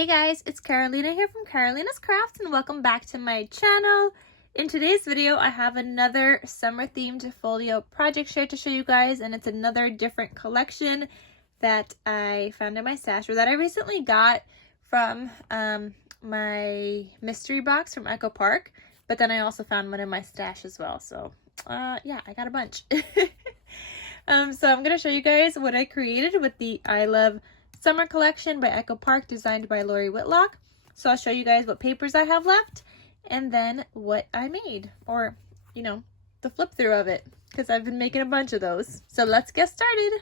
Hey guys, it's Carolina here from KarolinasKrafts and welcome back to my channel. In today's video, I have another summer themed folio project share to show you guys, and it's another different collection that I found in my stash, or that I recently got from my mystery box from Echo Park, but then I also found one in my stash as well. So yeah, I got a bunch. So I'm going to show you guys what I created with the I Love Summer collection by Echo Park, designed by Lori Whitlock. So I'll show you guys what papers I have left and then what I made, or you know, the flip through of it, because I've been making a bunch of those. So let's get started.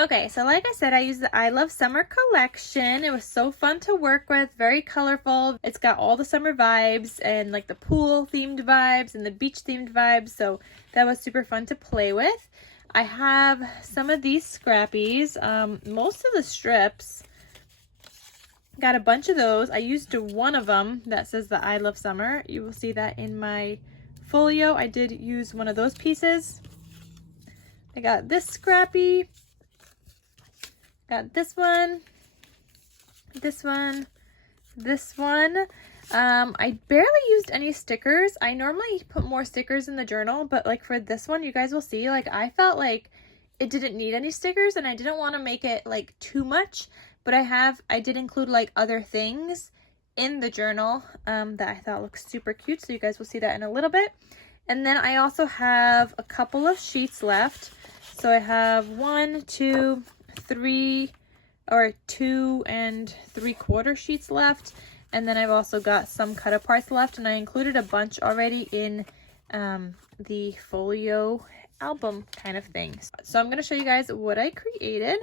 Okay, so like I said, I used the I Love Summer collection. It was so fun to work with, very colorful. It's got all the summer vibes and like the pool themed vibes and the beach themed vibes, so that was super fun to play with. I have some of these scrappies, most of the strips. Got a bunch of those. I used one of them that says the I Love Summer. You will see that in my folio. I did use one of those pieces. I got this scrappy. Got this one, this one, this one. I barely used any stickers. I normally put more stickers in the journal, but like for this one, you guys will see, like I felt like it didn't need any stickers and I didn't want to make it like too much, but I did include like other things in the journal that I thought looked super cute. So you guys will see that in a little bit. And then I also have a couple of sheets left. So I have 2 and 3/4 sheets left, and then I've also got some cut aparts left, and I included a bunch already in the folio album kind of thing. So I'm going to show you guys what I created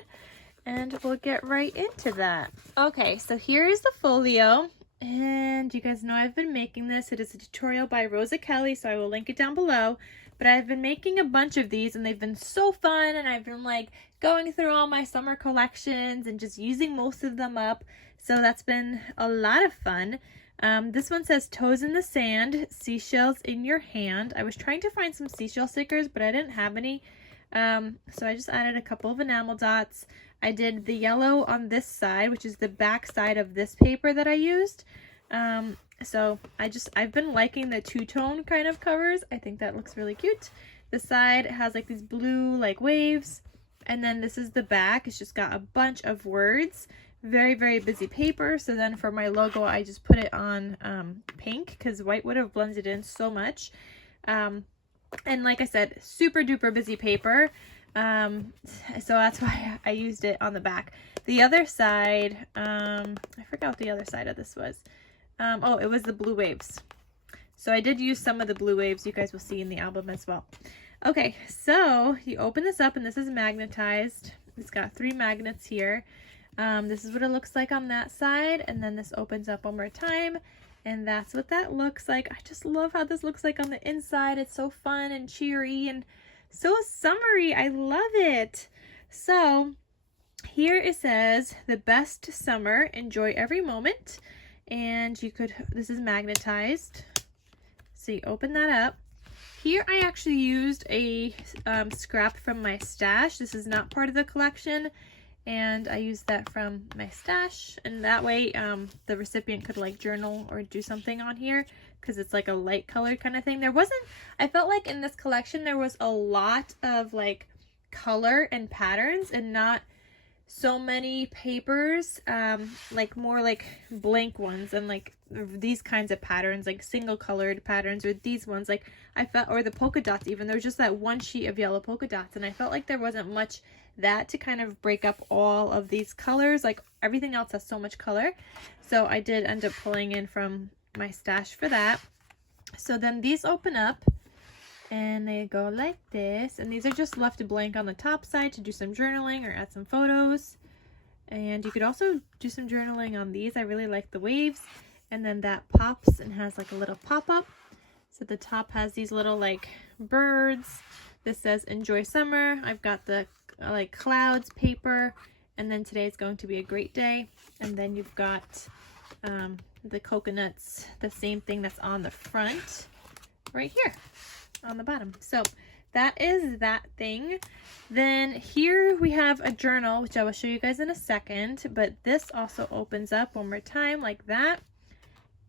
and we'll get right into that. Okay, so here is the folio, and you guys know I've been making this. It is a tutorial by Rosa Kelly, so I will link it down below. But I've been making a bunch of these and they've been so fun, and I've been like going through all my summer collections and just using most of them up. So that's been a lot of fun. This one says toes in the sand, seashells in your hand. I was trying to find some seashell stickers, but I didn't have any. So I just added a couple of enamel dots. I did the yellow on this side, which is the back side of this paper that I used. So I've been liking the two-tone kind of covers. I think that looks really cute. The side has like these blue like waves, and then this is the back. It's just got a bunch of words. Very, very busy paper. So then for my logo, I just put it on pink because white would have blended in so much. And like I said, super duper busy paper. So that's why I used it on the back. The other side, I forgot what the other side of this was. Oh, it was the blue waves. So I did use some of the blue waves. You guys will see in the album as well. Okay, so you open this up and this is magnetized. It's got 3 magnets here. This is what it looks like on that side, and then this opens up one more time, and that's what that looks like. I just love how this looks like on the inside. It's so fun and cheery and so summery. I love it. So here it says, the best summer, enjoy every moment. And this is magnetized, so you open that up. Here I actually used a scrap from my stash. This is not part of the collection, and I used that from my stash, and that way the recipient could like journal or do something on here, because it's like a light colored kind of thing. I felt like in this collection there was a lot of like color and patterns and not so many papers, like more like blank ones, and like these kinds of patterns, like single colored patterns, or these ones like I felt, or the polka dots even. There was just that one sheet of yellow polka dots, and I felt like there wasn't much that to kind of break up all of these colors. Like everything else has so much color, so I did end up pulling in from my stash for that. So then these open up and they go like this, and these are just left blank on the top side to do some journaling or add some photos. And you could also do some journaling on these. I really like the waves. And then that pops and has like a little pop-up. So the top has these little like birds. This says enjoy summer. I've got the like clouds paper, and then today is going to be a great day. And then you've got the coconuts, the same thing that's on the front. right here on the bottom. So that is that thing. Then here we have a journal, which I will show you guys in a second, but this also opens up one more time like that,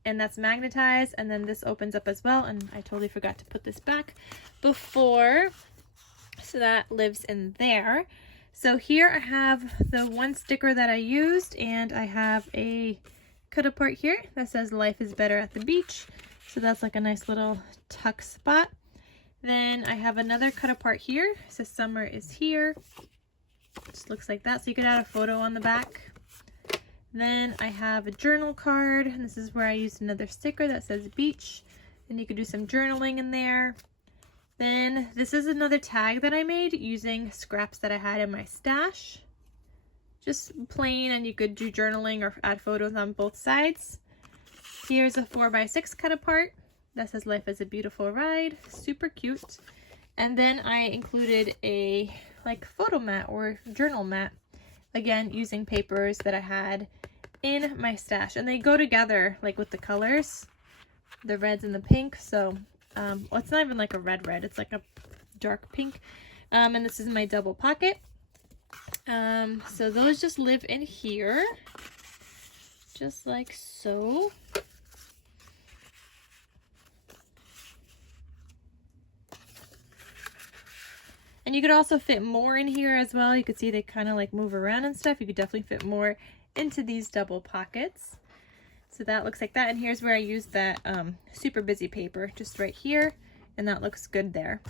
and that's magnetized, and then this opens up as well, and I totally forgot to put this back before, so that lives in there. So here I have the one sticker that I used, and I have a cut apart here that says life is better at the beach, so that's like a nice little tuck spot. Then I have another cut apart here. It says summer is here. Just looks like that. So you could add a photo on the back. Then I have a journal card. And this is where I used another sticker that says beach. And you could do some journaling in there. Then this is another tag that I made using scraps that I had in my stash. Just plain, and you could do journaling or add photos on both sides. Here's a 4x6 cut apart that says life is a beautiful ride. Super cute. And then I included a like photo mat or journal mat, again using papers that I had in my stash, and they go together like with the colors, the reds and the pink. So well, it's not even like a red, it's like a dark pink. And this is my double pocket. So those just live in here, just like so. And you could also fit more in here as well. You could see they kind of like move around and stuff. You could definitely fit more into these double pockets. So that looks like that. And here's where I used that super busy paper, just right here. And that looks good there.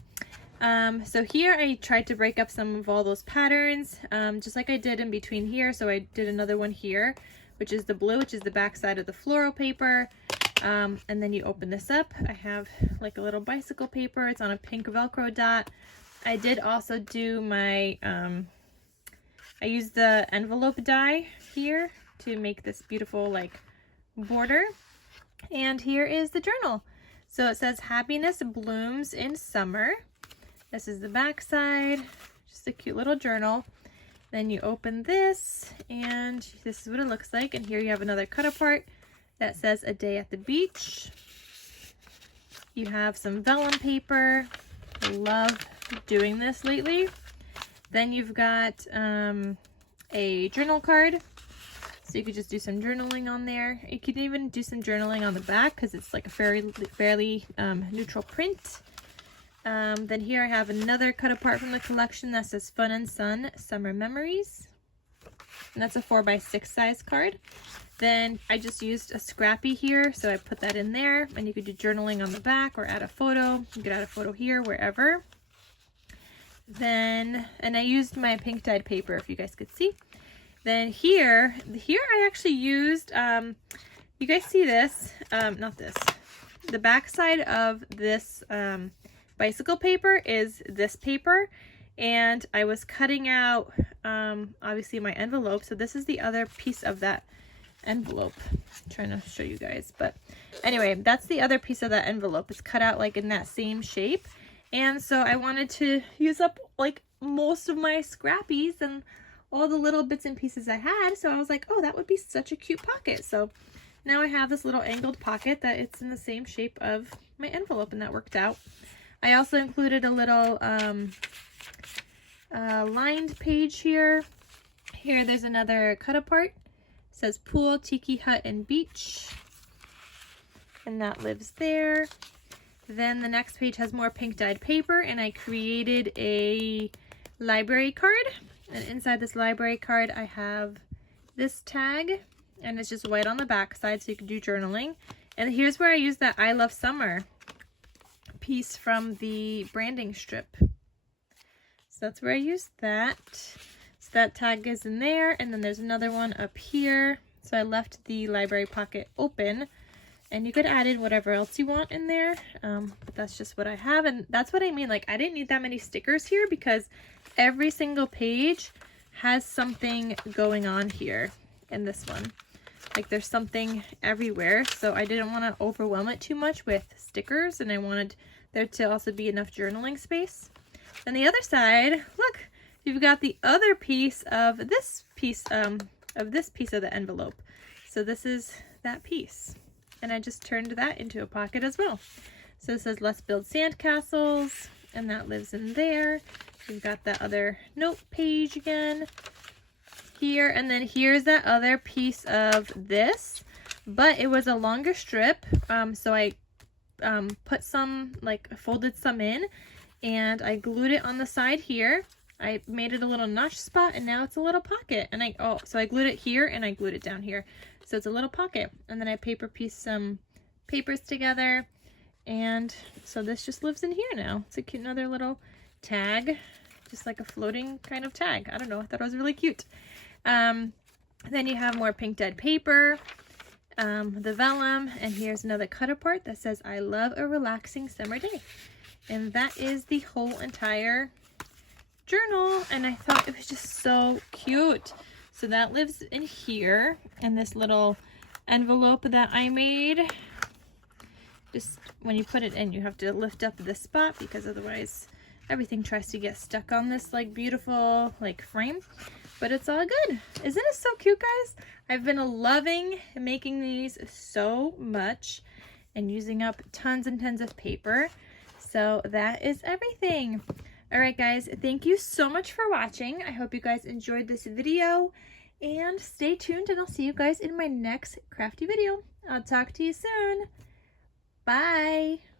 So here I tried to break up some of all those patterns, just like I did in between here. So I did another one here, which is the blue, which is the back side of the floral paper. And then you open this up. I have like a little bicycle paper. It's on a pink Velcro dot. I did also do my, I used the envelope die here to make this beautiful like border. And here is the journal. So it says happiness blooms in summer. This is the back side, just a cute little journal. Then you open this and this is what it looks like. And here you have another cut apart that says a day at the beach. You have some vellum paper. I love doing this lately. Then you've got a journal card, so you could just do some journaling on there. You could even do some journaling on the back because it's like a fairly neutral print. Then here I have another cut apart from the collection that says Fun and Sun Summer Memories, and that's a 4x6 size card. Then I just used a Scrappy here, so I put that in there, and you could do journaling on the back or add a photo. You could add a photo here, wherever. Then, and I used my pink dyed paper, if you guys could see. Then here I actually used, you guys see this, not this, the back side of this bicycle paper is this paper, and I was cutting out, obviously my envelope, so this is the other piece of that envelope. I'm trying to show you guys, but anyway, that's the other piece of that envelope. It's cut out like in that same shape. And so I wanted to use up like most of my scrappies and all the little bits and pieces I had. So I was like, oh, that would be such a cute pocket. So now I have this little angled pocket that it's in the same shape of my envelope, and that worked out. I also included a little lined page here. Here there's another cut apart. It says pool, tiki hut, and beach. And that lives there. Then the next page has more pink dyed paper, and I created a library card. And inside this library card, I have this tag, and it's just white on the back side, so you can do journaling. And here's where I use that I Love Summer piece from the branding strip. So that's where I used that. So that tag is in there, and then there's another one up here. So I left the library pocket open. And you could add in whatever else you want in there, but that's just what I have. And that's what I mean, like I didn't need that many stickers here because every single page has something going on here in this one. Like there's something everywhere, so I didn't want to overwhelm it too much with stickers, and I wanted there to also be enough journaling space. On the other side, look, you've got the other piece of this piece of the envelope. So this is that piece. And I just turned that into a pocket as well. So it says let's build sandcastles, and that lives in there. We've got that other note page again here, and then here's that other piece of this, but it was a longer strip, so I put some, like folded some in, and I glued it on the side here. I made it a little notch spot, and now it's a little pocket. And so I glued it here and I glued it down here, so it's a little pocket. And then I paper pieced some papers together, and so this just lives in here now. It's a cute another little tag, just like a floating kind of tag. I don't know, I thought it was really cute. Then you have more pink dead paper, the vellum, and here's another cut apart that says I love a relaxing summer day. And that is the whole entire journal, and I thought it was just so cute. So that lives in here in this little envelope that I made. Just when you put it in, you have to lift up this spot because otherwise everything tries to get stuck on this like beautiful like frame. But it's all good. Isn't it so cute, guys? I've been loving making these so much and using up tons and tons of paper. So that is everything. All right, guys, thank you so much for watching. I hope you guys enjoyed this video, and stay tuned, and I'll see you guys in my next crafty video. I'll talk to you soon. Bye.